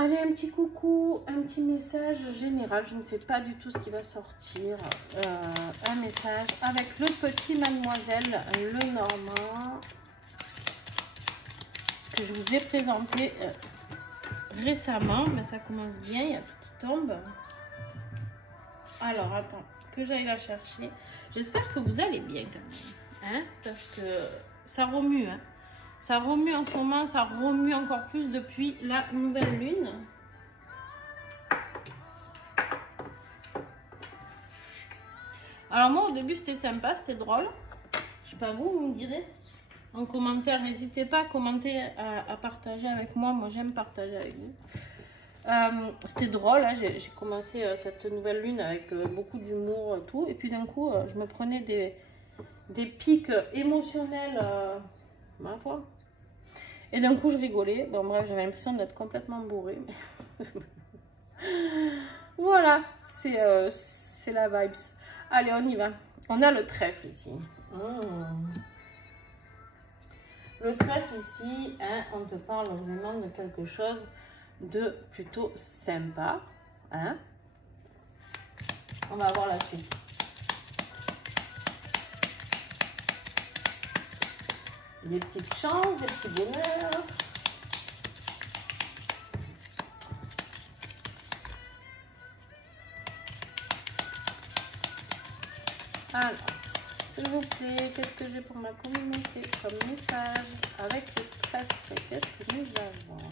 Allez, un petit coucou, un petit message général. Je ne sais pas du tout ce qui va sortir. Un message avec le petit Mademoiselle Lenormand que je vous ai présenté récemment. Mais ça commence bien, il y a tout qui tombe. Alors, attends, que j'aille la chercher. J'espère que vous allez bien quand même. Hein, parce que ça remue. Hein. Ça remue en ce moment, ça remue encore plus depuis la nouvelle lune. Alors moi, au début, c'était sympa, c'était drôle. Je sais pas vous me direz en commentaire. N'hésitez pas à commenter, à partager avec moi. Moi, j'aime partager avec vous. C'était drôle, hein. J'ai commencé cette nouvelle lune avec beaucoup d'humour, tout. Et puis d'un coup, je me prenais des pics émotionnels, ma foi. Et d'un coup, je rigolais. Bon, bref, j'avais l'impression d'être complètement bourrée. Voilà, c'est la vibes. Allez, on y va. On a le trèfle ici. Le trèfle ici, hein, on te parle vraiment de quelque chose de plutôt sympa. Hein. On va voir la suite. Des petites chances, des petits bonheurs. Alors, s'il vous plaît, qu'est-ce que j'ai pour ma communauté comme message avec le trèfle? Qu'est-ce que nous avons?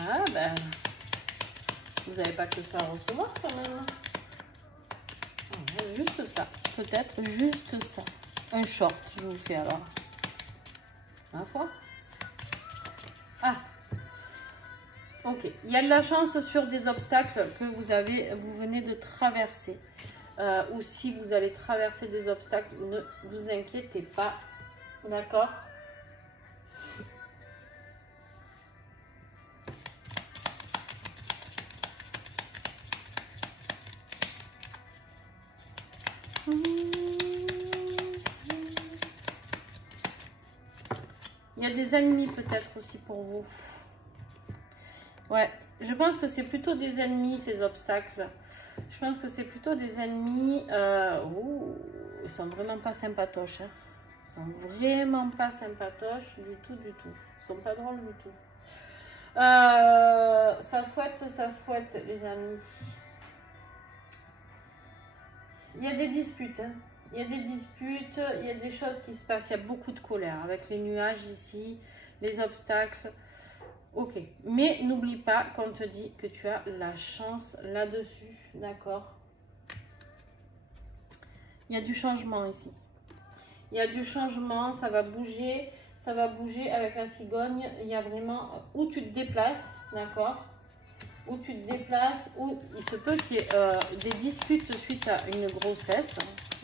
Ah ben, vous n'avez pas que ça à recevoir quand même. Juste ça, peut-être juste ça. Un short, je vous fais alors. Ma foi. Ah, ok. Il y a de la chance sur des obstacles que vous venez de traverser. Ou si vous allez traverser des obstacles, ne vous inquiétez pas. D'accord? Il y a des ennemis peut-être aussi pour vous. Ouais, je pense que c'est plutôt des ennemis, ces obstacles. Je pense que c'est plutôt des ennemis. Ils sont vraiment pas sympatoches. Hein. Ils sont vraiment pas sympatoches du tout, du tout. Ils sont pas drôles du tout. Ça fouette, les amis. Il y a des disputes. Hein. Il y a des disputes, il y a des choses qui se passent. Il y a beaucoup de colère avec les nuages ici, les obstacles. Ok, mais n'oublie pas qu'on te dit que tu as la chance là-dessus, d'accord? Il y a du changement ici. Il y a du changement, ça va bouger avec la cigogne. Il y a vraiment où tu te déplaces, d'accord? Où tu te déplaces, où il se peut qu'il y ait des disputes suite à une grossesse.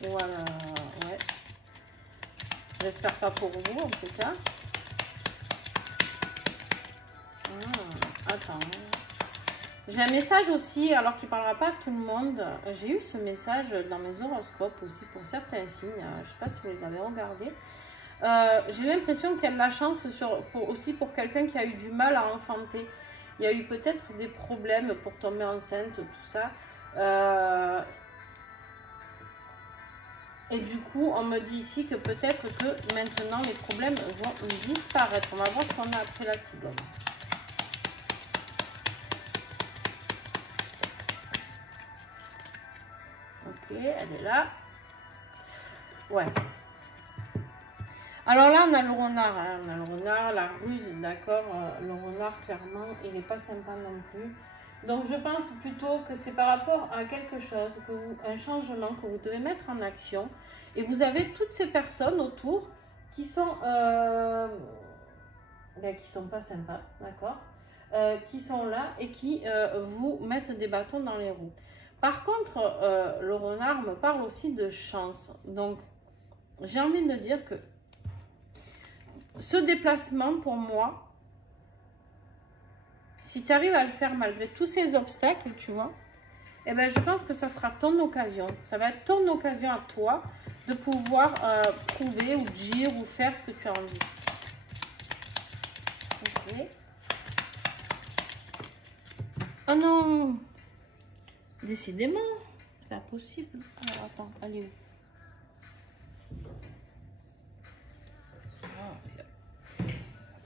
Voilà, ouais. J'espère pas pour vous en tout cas. Attends. J'ai un message aussi, alors qu'il ne parlera pas à tout le monde. J'ai eu ce message dans mes horoscopes aussi pour certains signes. Je ne sais pas si vous les avez regardés. J'ai l'impression qu'il y a de la chance aussi pour quelqu'un qui a eu du mal à enfanter. Il y a eu peut-être des problèmes pour tomber enceinte, tout ça. Et du coup, on me dit ici que peut-être que maintenant les problèmes vont disparaître. On va voir ce qu'on a après la cigogne. Ok, elle est là. Ouais. Alors là, on a le renard. Hein. On a le renard, la ruse, d'accord. Le renard, clairement, il n'est pas sympa non plus. Donc, je pense plutôt que c'est par rapport à quelque chose, un changement que vous devez mettre en action. Et vous avez toutes ces personnes autour qui sont pas sympas, d'accord, qui sont là et qui vous mettent des bâtons dans les roues. Par contre, le renard me parle aussi de chance. Donc, j'ai envie de dire que ce déplacement, pour moi, si tu arrives à le faire malgré tous ces obstacles, tu vois, eh ben, je pense que ça sera ton occasion. Ça va être ton occasion à toi de pouvoir prouver ou dire ou faire ce que tu as envie. Ok. Oh non! Décidément, c'est pas possible. Alors attends, elle est où?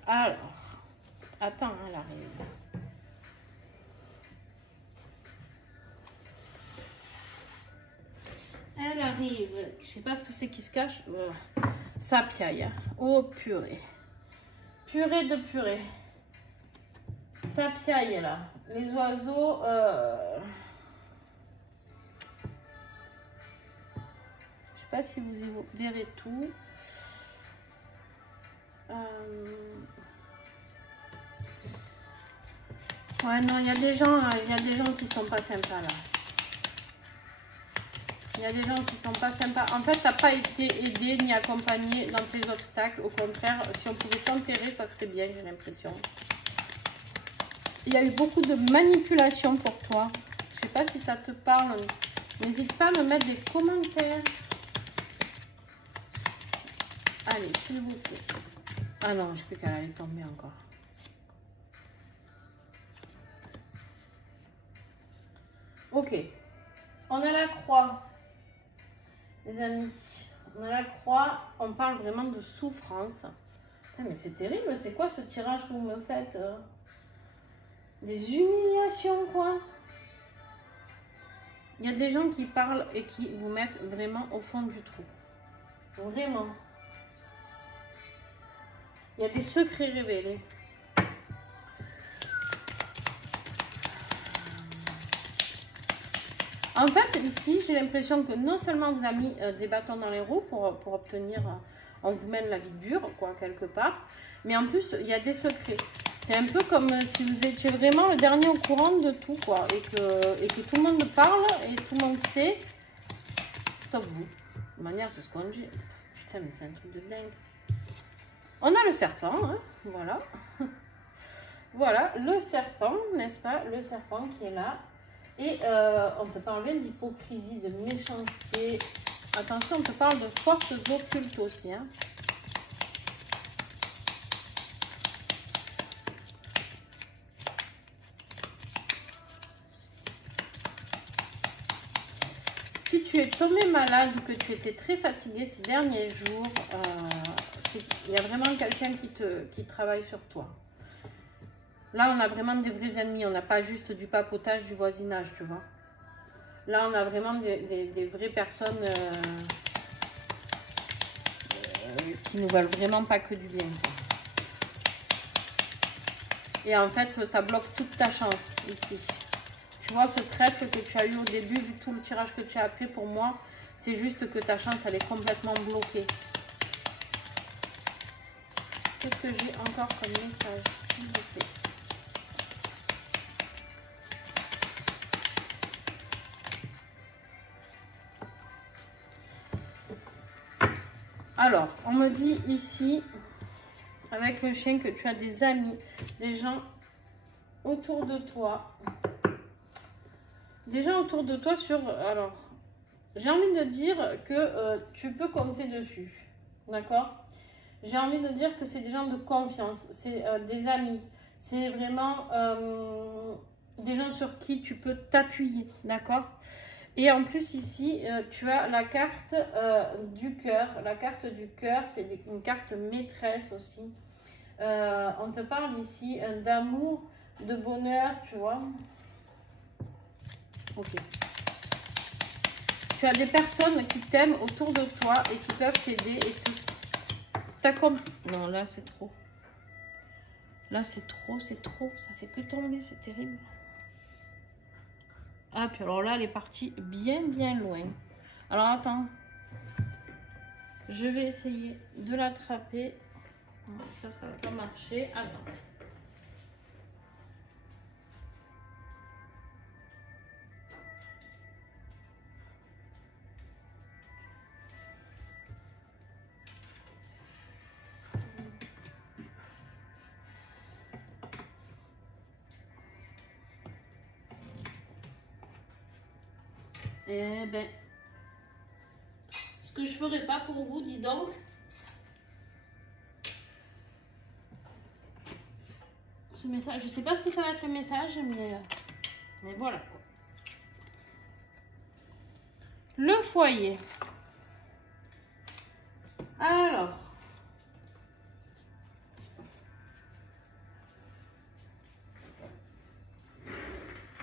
Alors, attends, elle arrive. Elle arrive. Je sais pas ce que c'est qui se cache. Ça piaille. Oh purée. Purée de purée. Ça piaille là. Les oiseaux. Je sais pas si vous verrez tout. Ouais, non, il y a des gens qui sont pas sympas là. Il y a des gens qui sont pas sympas. En fait, t'as pas été aidé ni accompagné dans tes obstacles. Au contraire, si on pouvait t'enterrer, ça serait bien, j'ai l'impression. Il y a eu beaucoup de manipulation pour toi. Je sais pas si ça te parle. N'hésite pas à me mettre des commentaires. Allez, s'il vous plaît. Ah non, je crois qu'elle allait tomber encore. Ok. On a la croix. Les amis, on a la croix. On parle vraiment de souffrance. Putain, mais c'est terrible. C'est quoi ce tirage que vous me faites? Des humiliations, quoi. Il y a des gens qui parlent et qui vous mettent vraiment au fond du trou. Vraiment. Il y a des secrets révélés. En fait, ici, j'ai l'impression que non seulement on vous a mis des bâtons dans les roues pour obtenir, on vous mène la vie dure, quoi, quelque part, mais en plus, il y a des secrets. C'est un peu comme si vous étiez vraiment le dernier au courant de tout, quoi, et que tout le monde parle et tout le monde sait, sauf vous. De manière, c'est ce qu'on dit. Putain, mais c'est un truc de dingue. On a le serpent, hein, voilà. Voilà, le serpent, n'est-ce pas? Le serpent qui est là. Et on te parle bien d'hypocrisie, de méchanceté. Attention, on te parle de forces occultes aussi. Hein. Si tu es tombé malade ou que tu étais très fatigué ces derniers jours, il y a vraiment quelqu'un qui travaille sur toi. Là, on a vraiment des vrais ennemis. On n'a pas juste du papotage du voisinage, tu vois. Là, on a vraiment des vraies personnes qui nous veulent vraiment pas que du bien. Et en fait, ça bloque toute ta chance ici. Tu vois, ce trèfle que tu as eu au début, vu tout le tirage que tu as appris pour moi, c'est juste que ta chance, elle est complètement bloquée. Qu'est-ce que j'ai encore comme message, s'il vous plaît? Alors, on me dit ici, avec le chien, que tu as des amis, des gens autour de toi. Des gens autour de toi sur... Alors, j'ai envie de dire que tu peux compter dessus. D'accord? J'ai envie de dire que c'est des gens de confiance. C'est des amis. C'est vraiment des gens sur qui tu peux t'appuyer. D'accord? Et en plus ici, tu as la carte du cœur. La carte du cœur, c'est une carte maîtresse aussi. On te parle ici d'amour, de bonheur, tu vois. Ok. Tu as des personnes qui t'aiment autour de toi et qui peuvent t'aider et qui t'accompagnent. Non, là c'est trop. Là c'est trop, c'est trop. Ça fait que tomber, c'est terrible. Ah, puis alors là, elle est partie bien, bien loin. Alors, attends. Je vais essayer de l'attraper. Ça va pas marcher. Attends. Eh ben, Ce que je ferai pas pour vous, dis donc. Ce message, je sais pas ce que ça va être le message, mais voilà quoi. Le foyer. Alors.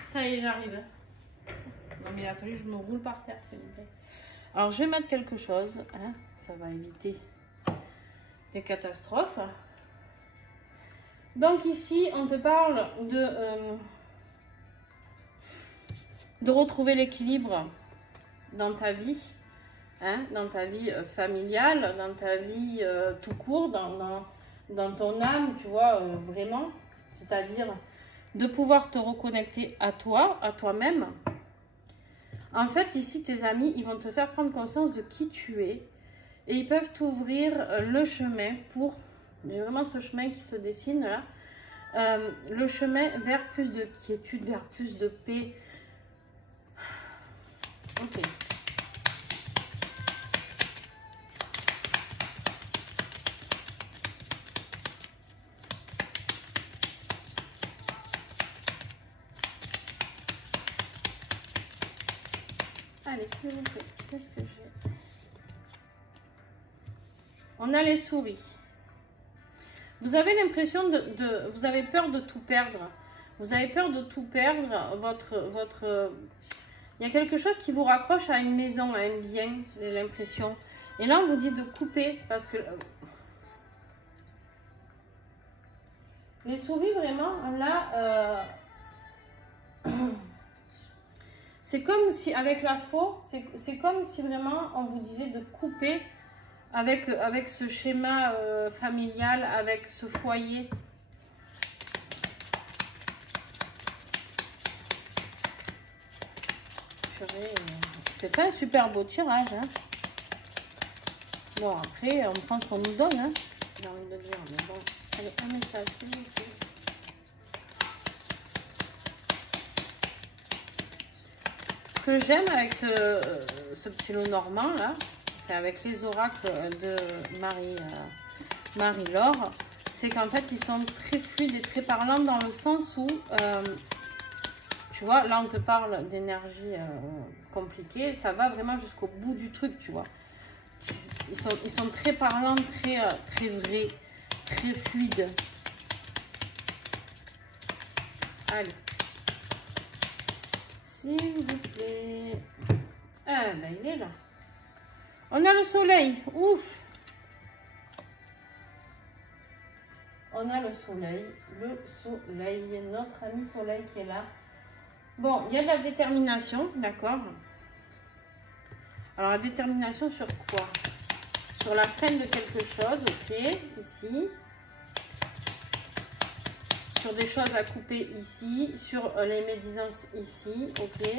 Ça y est, j'arrive. Non mais il a fallu que je me roule par terre, s'il vous plaît. Alors je vais mettre quelque chose, hein, ça va éviter des catastrophes. Donc ici, on te parle de retrouver l'équilibre dans ta vie, hein, dans ta vie familiale, dans ta vie tout court, dans ton âme, tu vois, vraiment. C'est-à-dire de pouvoir te reconnecter à toi, à toi-même. En fait, ici, tes amis, ils vont te faire prendre conscience de qui tu es. Et ils peuvent t'ouvrir le chemin pour... J'ai vraiment ce chemin qui se dessine là. Le chemin vers plus de quiétude, vers plus de paix. Ok. Allez, s'il vous plaît, qu'est-ce que j'ai? On a les souris. Vous avez l'impression vous avez peur de tout perdre. Vous avez peur de tout perdre. Il y a quelque chose qui vous raccroche à une maison, à un bien, j'ai l'impression. Et là, on vous dit de couper parce que les souris, vraiment, là, c'est comme si, avec la faux, c'est comme si vraiment on vous disait de couper avec ce schéma familial, avec ce foyer. C'est pas un super beau tirage, hein. Bon, après, on prend ce qu'on nous donne, hein. J'ai envie de dire, mais bon. Allez, un message, s'il vous plaît. Ce que j'aime avec ce petit lot normand, là, avec les oracles de Marie-Laure, c'est qu'en fait, ils sont très fluides et très parlants dans le sens où... tu vois, là, on te parle d'énergie compliquée. Ça va vraiment jusqu'au bout du truc, tu vois. Ils sont très parlants, très vrais, très fluides. Allez. S'il vous plaît. Ah, ben, il est là. On a le soleil. Ouf. On a le soleil. Notre ami soleil qui est là. Bon, il y a de la détermination, d'accord. Alors, la détermination sur quoi? Sur la fin de quelque chose, ok, ici. Sur des choses à couper ici. Sur les médisances ici, ok.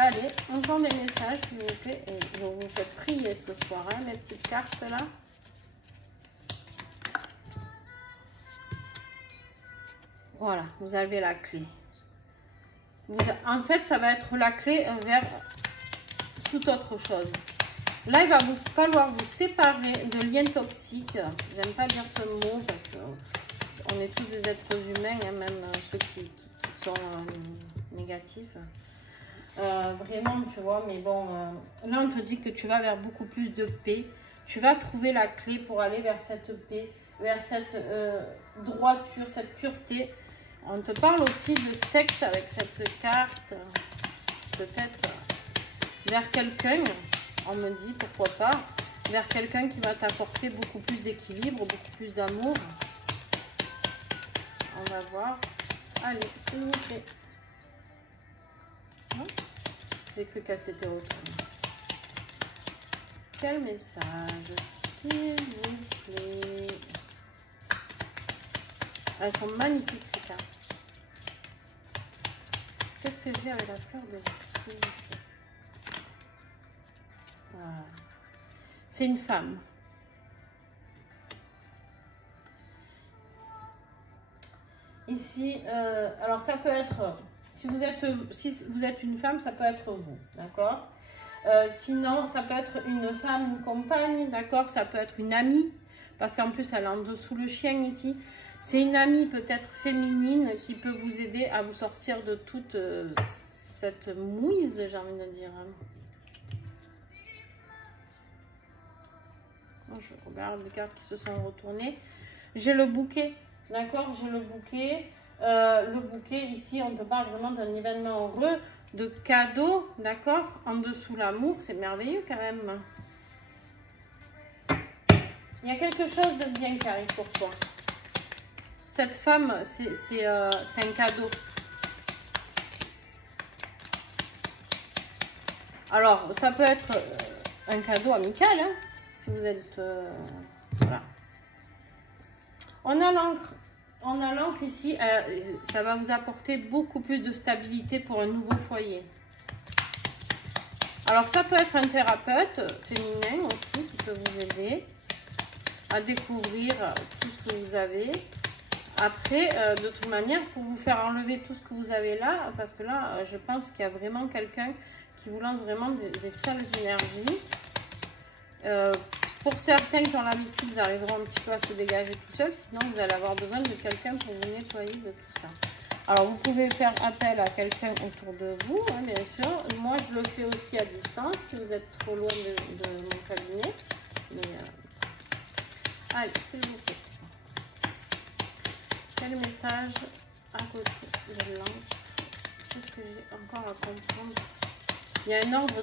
Allez, on prend des messages, s'il vous plaît. Et je vous fais prier ce soir, hein, mes petites cartes là. Voilà, vous avez la clé. En fait, ça va être la clé vers toute autre chose. Là, il va vous falloir vous séparer de liens toxiques. J'aime pas dire ce mot parce qu'on est tous des êtres humains, hein, même ceux qui sont négatifs. Vraiment, tu vois, mais bon, là, on te dit que tu vas vers beaucoup plus de paix. Tu vas trouver la clé pour aller vers cette paix, vers cette droiture, cette pureté. On te parle aussi de sexe avec cette carte. Peut-être vers quelqu'un, on me dit, pourquoi pas, vers quelqu'un qui va t'apporter beaucoup plus d'équilibre, beaucoup plus d'amour. On va voir. Allez, s'il vous plaît. J'ai cru qu'elle s'était retournée. Quel message, s'il vous plaît. Elles sont magnifiques ces cartes. Qu'est-ce que j'ai avec la fleur de lys? Voilà. C'est une femme. Ici, alors ça peut être, si vous êtes une femme, ça peut être vous, d'accord? Sinon, ça peut être une femme, une compagne, d'accord? Ça peut être une amie, parce qu'en plus, elle est en dessous le chien ici. C'est une amie peut-être féminine qui peut vous aider à vous sortir de toute cette mouise, j'ai envie de dire. Je regarde les cartes qui se sont retournées. J'ai le bouquet, d'accord? J'ai le bouquet. Le bouquet, ici, on te parle vraiment d'un événement heureux, de cadeaux, d'accord? En dessous, l'amour, c'est merveilleux quand même. Il y a quelque chose de bien qui arrive pour toi. Cette femme, c'est un cadeau. Alors, ça peut être un cadeau amical, hein, si vous êtes... voilà. On a l'encre ici, ça va vous apporter beaucoup plus de stabilité pour un nouveau foyer. Alors, ça peut être un thérapeute féminin aussi qui peut vous aider à découvrir tout ce que vous avez. Après, de toute manière, pour vous faire enlever tout ce que vous avez là, parce que là, je pense qu'il y a vraiment quelqu'un qui vous lance vraiment des sales énergies. Pour certains qui ont l'habitude, vous arriveront un petit peu à se dégager tout seul. Sinon, vous allez avoir besoin de quelqu'un pour vous nettoyer de tout ça. Alors, vous pouvez faire appel à quelqu'un autour de vous, hein, bien sûr. Moi, je le fais aussi à distance, si vous êtes trop loin de mon cabinet. Mais, allez, s'il vous plaît. Quel message à côté de l'encre? Qu'est-ce que j'ai encore à comprendre? Il y a un ordre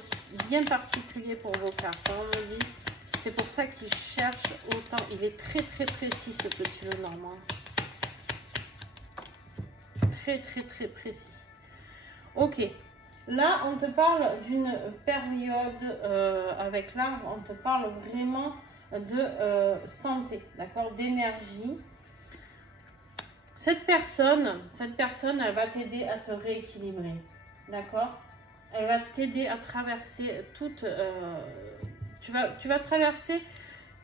bien particulier pour vos cartes. On me dit, c'est pour ça qu'il cherche autant. Il est très très précis ce petit Lenormand. Très très très précis. Ok. Là, on te parle d'une période avec l'arbre. On te parle vraiment de santé, d'accord, d'énergie. Cette personne, elle va t'aider à te rééquilibrer, d'accord? Elle va t'aider à traverser toute... tu vas traverser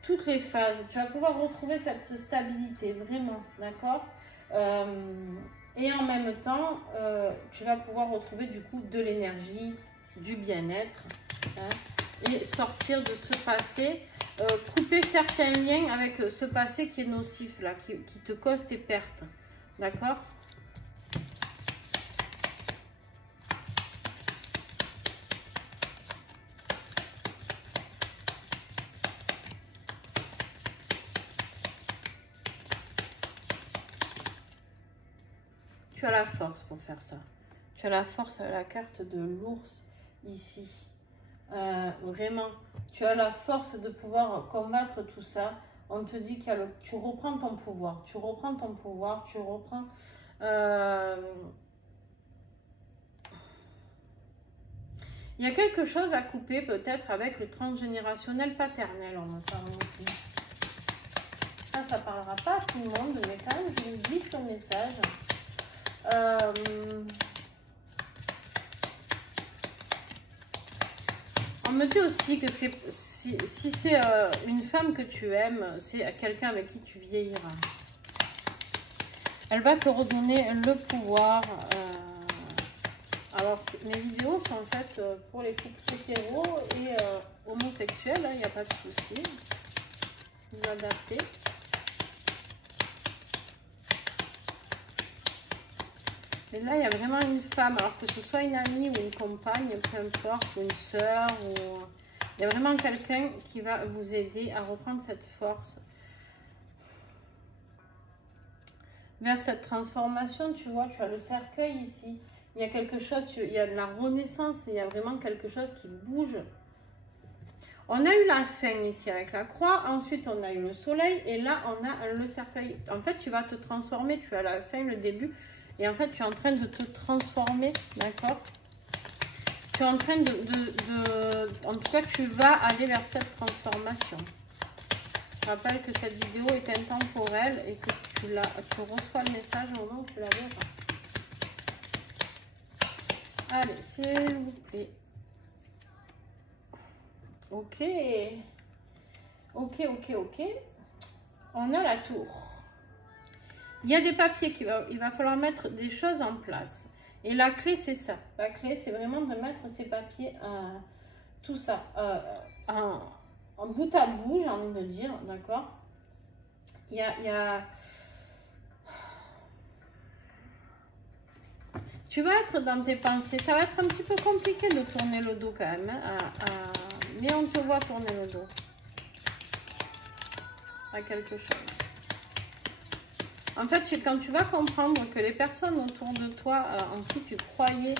toutes les phases. Tu vas pouvoir retrouver cette stabilité, vraiment, d'accord? Et en même temps, tu vas pouvoir retrouver du coup de l'énergie, du bien-être, hein, et sortir de ce passé, couper certains liens avec ce passé qui est nocif, là, qui te cause tes pertes. D'accord? Tu as la force pour faire ça. Tu as la force à la carte de l'ours ici. Vraiment, tu as la force de pouvoir combattre tout ça. On te dit que tu reprends ton pouvoir. Tu reprends ton pouvoir. Tu reprends... Il y a quelque chose à couper peut-être avec le transgénérationnel paternel, on me parle aussi. Ça parlera pas à tout le monde, mais quand même, je lui dis ce message. On me dit aussi que si c'est une femme que tu aimes, c'est quelqu'un avec qui tu vieilliras. Elle va te redonner le pouvoir. Alors, mes vidéos sont faites pour les couples hétéros et homosexuels, il n'y a pas de souci. Vous adaptez. Mais là, il y a vraiment une femme, alors que ce soit une amie ou une compagne, peu importe, ou une sœur, ou... il y a vraiment quelqu'un qui va vous aider à reprendre cette force. Vers cette transformation, tu vois, tu as le cercueil ici. Il y a quelque chose, il y a de la renaissance, il y a vraiment quelque chose qui bouge. On a eu la fin ici avec la croix, ensuite on a eu le soleil et là on a le cercueil. En fait, tu vas te transformer, tu as la fin, le début et en fait tu es en train de te transformer, d'accord? Tu es en train en tout cas, tu vas aller vers cette transformation. Je rappelle que cette vidéo est intemporelle et que tu reçois le message au moment où tu la verras. Allez, s'il vous plaît. Ok. Ok. On a la tour. il y a des papiers il va falloir mettre des choses en place. Et la clé, c'est ça. La clé, c'est vraiment de mettre ces papiers, tout ça, en bout à bout, j'ai envie de dire, d'accord? Il y a... Tu vas être dans tes pensées. Ça va être un petit peu compliqué de tourner le dos quand même. Hein, mais on te voit tourner le dos à quelque chose. En fait, quand tu vas comprendre que les personnes autour de toi en qui tu croyais,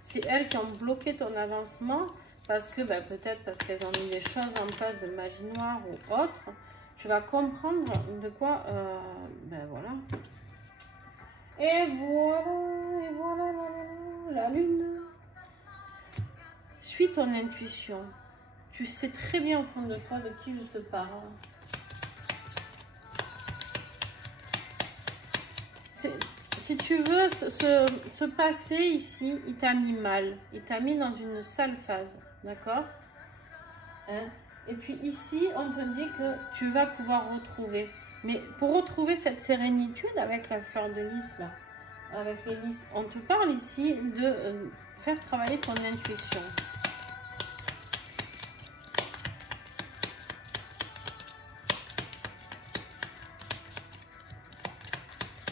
c'est elles qui ont bloqué ton avancement, parce que peut-être parce qu'elles ont mis des choses en place de magie noire ou autre, tu vas comprendre de quoi, voilà. Et voilà la lune. Suis ton intuition. Tu sais très bien au fond de toi de qui je te parle. Si tu veux, ce passé ici, il t'a mis mal. Il t'a mis dans une sale phase. D'accord, hein? Et puis ici, on te dit que tu vas pouvoir retrouver. Mais pour retrouver cette sérénitude avec la fleur de lys, là, avec les lys, on te parle ici de faire travailler ton intuition.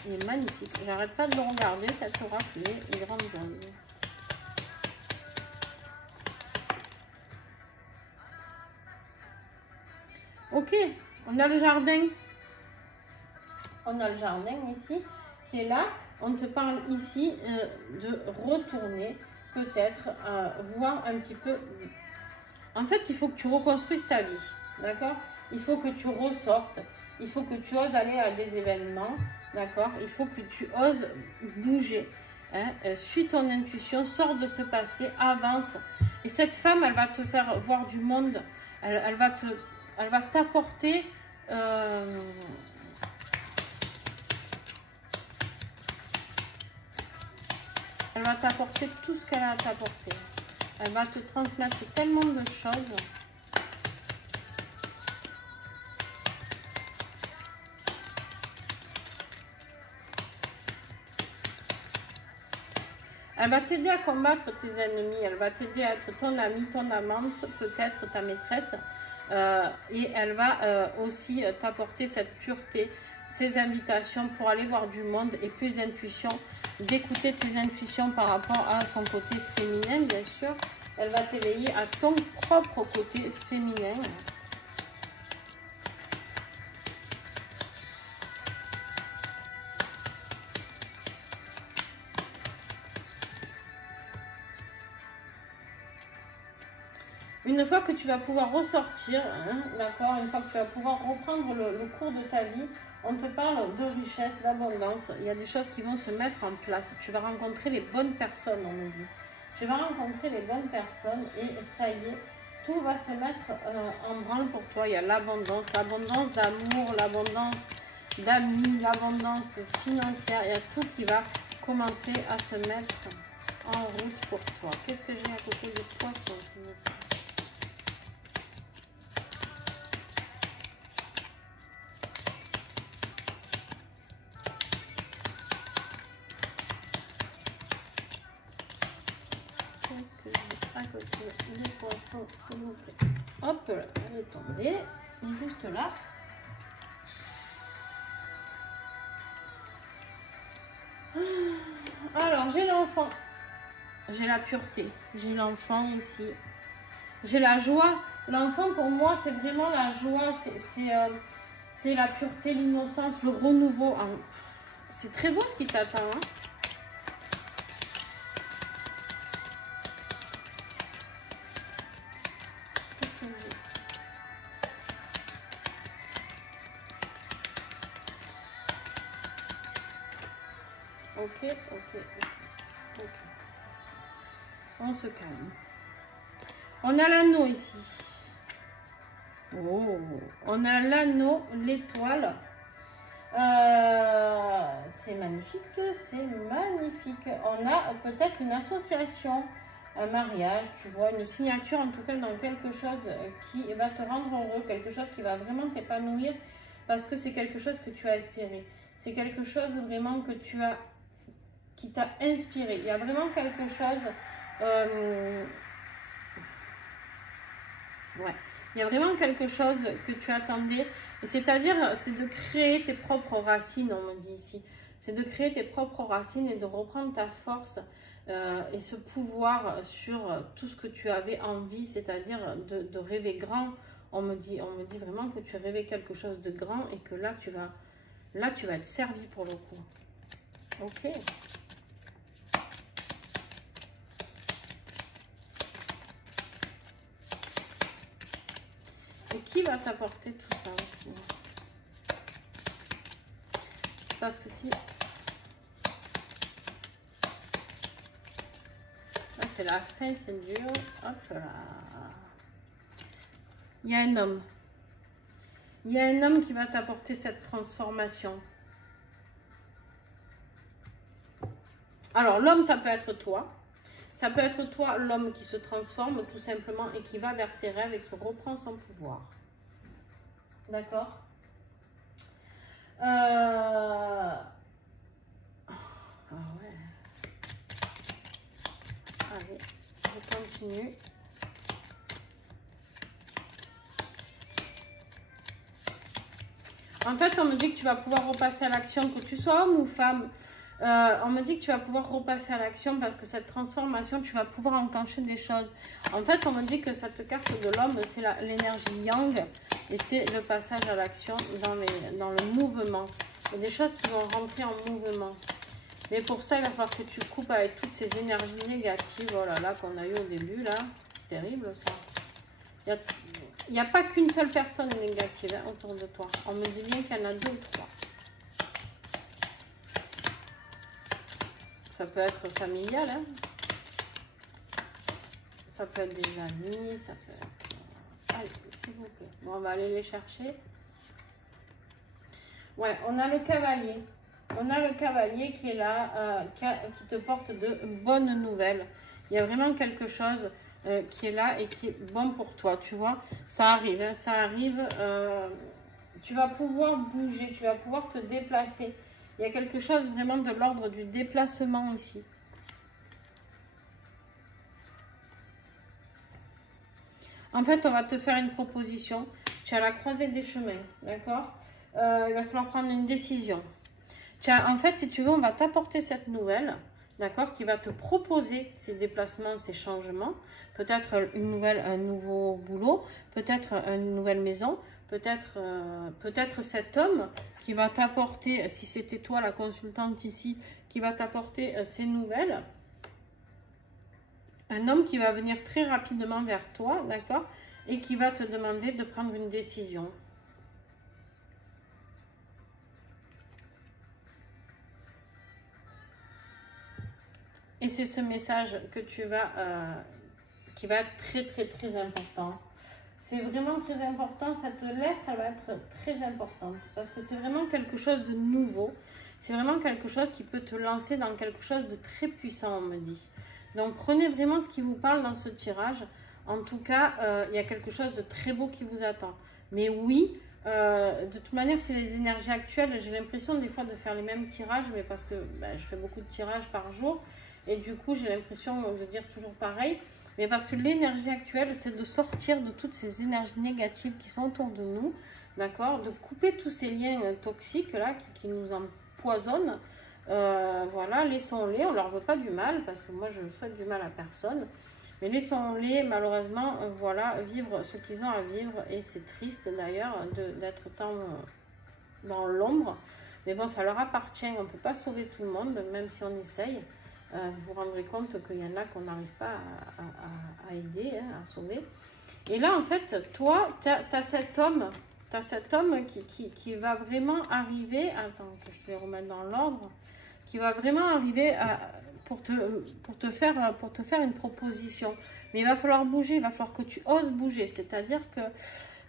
Il est magnifique. J'arrête pas de le regarder, cet oracle est grandiose. Ok, on a le jardin. On a le jardin ici qui est là. On te parle ici de retourner, peut-être, voir un petit peu. En fait, il faut que tu reconstruises ta vie. D'accord? Il faut que tu ressortes. Il faut que tu oses aller à des événements. D'accord? Il faut que tu oses bouger. Hein? Suis ton intuition, sors de ce passé, avance. Et cette femme, elle va te faire voir du monde. Elle va t'apporter... elle va t'apporter tout ce qu'elle a à t'apporter. Elle va te transmettre tellement de choses. Elle va t'aider à combattre tes ennemis. Elle va t'aider à être ton amie, ton amante, peut-être ta maîtresse. Et elle va aussi t'apporter cette pureté, ces invitations pour aller voir du monde et plus d'intuition, d'écouter tes intuitions par rapport à son côté féminin, bien sûr. Elle va t'éveiller à ton propre côté féminin. Une fois que tu vas pouvoir ressortir, hein, d'accord, une fois que tu vas pouvoir reprendre le cours de ta vie, on te parle de richesse, d'abondance. Il y a des choses qui vont se mettre en place. Tu vas rencontrer les bonnes personnes, on me dit. Tu vas rencontrer les bonnes personnes et ça y est, tout va se mettre en branle pour toi. Il y a l'abondance d'amour, l'abondance d'amis, l'abondance financière. Il y a tout qui va commencer à se mettre en route pour toi. Qu'est-ce que j'ai à côté des poissons, s'il vous plaît? Qu'est-ce que j'ai à côté des poissons, s'il vous plaît? Hop, là, elle est tombée. Elle est juste là. Alors, j'ai l'enfant. J'ai la pureté. J'ai l'enfant ici. J'ai la joie. L'enfant, pour moi, c'est vraiment la joie. C'est la pureté, l'innocence, le renouveau. C'est très beau ce qui t'attend. Hein? Ok. On se calme. On a l'anneau ici. Oh, on a l'anneau, l'étoile. C'est magnifique, c'est magnifique. On a peut-être une association, un mariage, tu vois, une signature en tout cas dans quelque chose qui va te rendre heureux, quelque chose qui va vraiment t'épanouir parce que c'est quelque chose que tu as espéré. c'est quelque chose vraiment que tu as, qui t'a inspiré. Il y a vraiment quelque chose... ouais. Il y a vraiment quelque chose que tu attendais. C'est-à-dire, c'est de créer tes propres racines, on me dit ici. C'est de créer tes propres racines et de reprendre ta force et ce pouvoir sur tout ce que tu avais envie, c'est-à-dire de rêver grand. On me dit vraiment que tu rêvais quelque chose de grand et que là, tu vas être servi pour le coup. Ok. Et qui va t'apporter tout ça aussi? Parce que si... Là, c'est la fin, c'est dur. Hop là. Il y a un homme. Il y a un homme qui va t'apporter cette transformation. Alors, l'homme, ça peut être toi. Ça peut être toi, l'homme qui se transforme tout simplement et qui va vers ses rêves et qui reprend son pouvoir. D'accord? Ah ouais. Allez, je continue. En fait, on me dit que tu vas pouvoir repasser à l'action, que tu sois homme ou femme. On me dit que tu vas pouvoir repasser à l'action parce que cette transformation, tu vas pouvoir enclencher des choses. En fait, on me dit que cette carte de l'homme, c'est l'énergie yang et c'est le passage à l'action dans le mouvement. Il y a des choses qui vont rentrer en mouvement. Mais pour ça, il va falloir que tu coupes avec toutes ces énergies négatives, oh là là, qu'on a eu au début, là. C'est terrible, ça. Il n'y a pas qu'une seule personne négative hein, autour de toi. On me dit bien qu'il y en a 2 ou 3. Ça peut être familial, hein. Ça peut être des amis, ça peut être... Allez, s'il vous plaît. Bon, on va aller les chercher. Ouais, on a le cavalier. On a le cavalier qui est là, qui te porte de bonnes nouvelles. Il y a vraiment quelque chose qui est là et qui est bon pour toi, tu vois. Ça arrive, hein, ça arrive. Tu vas pouvoir bouger, tu vas pouvoir te déplacer. Il y a quelque chose vraiment de l'ordre du déplacement ici. En fait, on va te faire une proposition. Tu as la croisée des chemins, d'accord? Il va falloir prendre une décision. En fait, si tu veux, on va t'apporter cette nouvelle, d'accord, qui va te proposer ces déplacements, ces changements. Peut-être un nouveau boulot, peut-être une nouvelle maison, peut-être cet homme qui va t'apporter, si c'était toi la consultante ici, qui va t'apporter ces nouvelles. Un homme qui va venir très rapidement vers toi, d'accord, et qui va te demander de prendre une décision. Et c'est ce message que tu vas, qui va être très, très, très important. C'est vraiment très important. Cette lettre, elle va être très importante. Parce que c'est vraiment quelque chose de nouveau. C'est vraiment quelque chose qui peut te lancer dans quelque chose de très puissant, on me dit. Donc, prenez vraiment ce qui vous parle dans ce tirage. En tout cas, il y a quelque chose de très beau qui vous attend. Mais oui, de toute manière, c'est les énergies actuelles. J'ai l'impression des fois de faire les mêmes tirages, mais parce que je fais beaucoup de tirages par jour. Et du coup, j'ai l'impression de dire toujours pareil. Mais parce que l'énergie actuelle, c'est de sortir de toutes ces énergies négatives qui sont autour de nous. D'accord? De couper tous ces liens toxiques là qui nous empoisonnent. Voilà, laissons-les. On ne leur veut pas du mal parce que moi, je ne souhaite du mal à personne. Mais laissons-les, malheureusement, voilà, vivre ce qu'ils ont à vivre. Et c'est triste d'ailleurs d'être tant dans l'ombre. Mais bon, ça leur appartient. On ne peut pas sauver tout le monde, même si on essaye. Vous vous rendrez compte qu'il y en a qu'on n'arrive pas à aider, hein, à sauver. Et là, en fait, toi, tu as cet homme, qui va vraiment arriver, attends que je te les remette dans l'ordre, qui va vraiment arriver pour te faire une proposition. Mais il va falloir bouger, il va falloir que tu oses bouger. C'est-à-dire que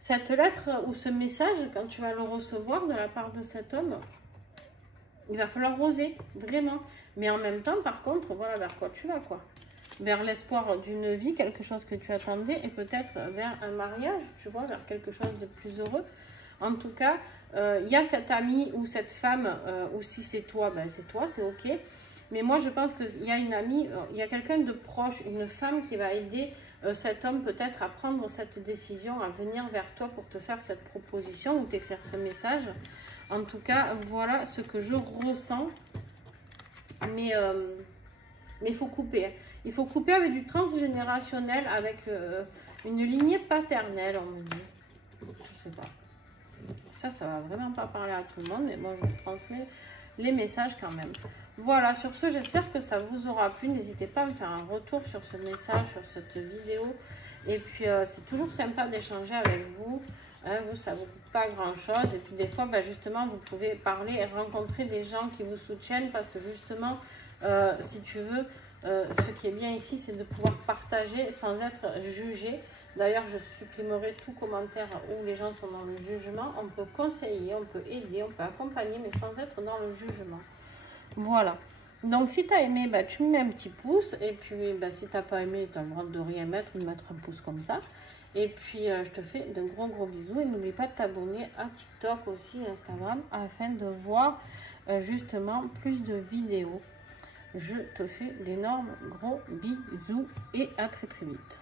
cette lettre ou ce message, quand tu vas le recevoir de la part de cet homme, il va falloir oser, vraiment. Mais en même temps, par contre, voilà vers quoi tu vas, quoi. Vers l'espoir d'une vie, quelque chose que tu attendais, et peut-être vers un mariage, tu vois, vers quelque chose de plus heureux. En tout cas, il y a cette amie ou cette femme, ou si c'est toi, ben c'est toi, c'est ok. Mais moi, je pense qu'il y a une amie, il y a quelqu'un de proche, une femme qui va aider cet homme peut-être à prendre cette décision, à venir vers toi pour te faire cette proposition ou t'écrire ce message. En tout cas, voilà ce que je ressens. Mais il faut couper. Il faut couper avec du transgénérationnel, avec une lignée paternelle, on me dit. Je sais pas. Ça va vraiment pas parler à tout le monde, mais bon, je vous transmets les messages quand même. Voilà, sur ce, j'espère que ça vous aura plu. N'hésitez pas à me faire un retour sur ce message, sur cette vidéo. Et puis, c'est toujours sympa d'échanger avec vous. Hein, vous, ça ne vous coûte pas grand-chose. Et puis, des fois, ben, justement, vous pouvez parler et rencontrer des gens qui vous soutiennent. Parce que, justement, si tu veux, ce qui est bien ici, c'est de pouvoir partager sans être jugé. D'ailleurs, je supprimerai tout commentaire où les gens sont dans le jugement. On peut conseiller, on peut aider, on peut accompagner, mais sans être dans le jugement. Voilà. Donc, si tu as aimé, bah, tu me mets un petit pouce. Et puis, bah, si tu n'as pas aimé, tu as le droit de rien mettre ou de mettre un pouce comme ça. Et puis, je te fais de gros bisous. Et n'oublie pas de t'abonner à TikTok aussi, Instagram, afin de voir justement plus de vidéos. Je te fais d'énormes gros bisous et à très vite.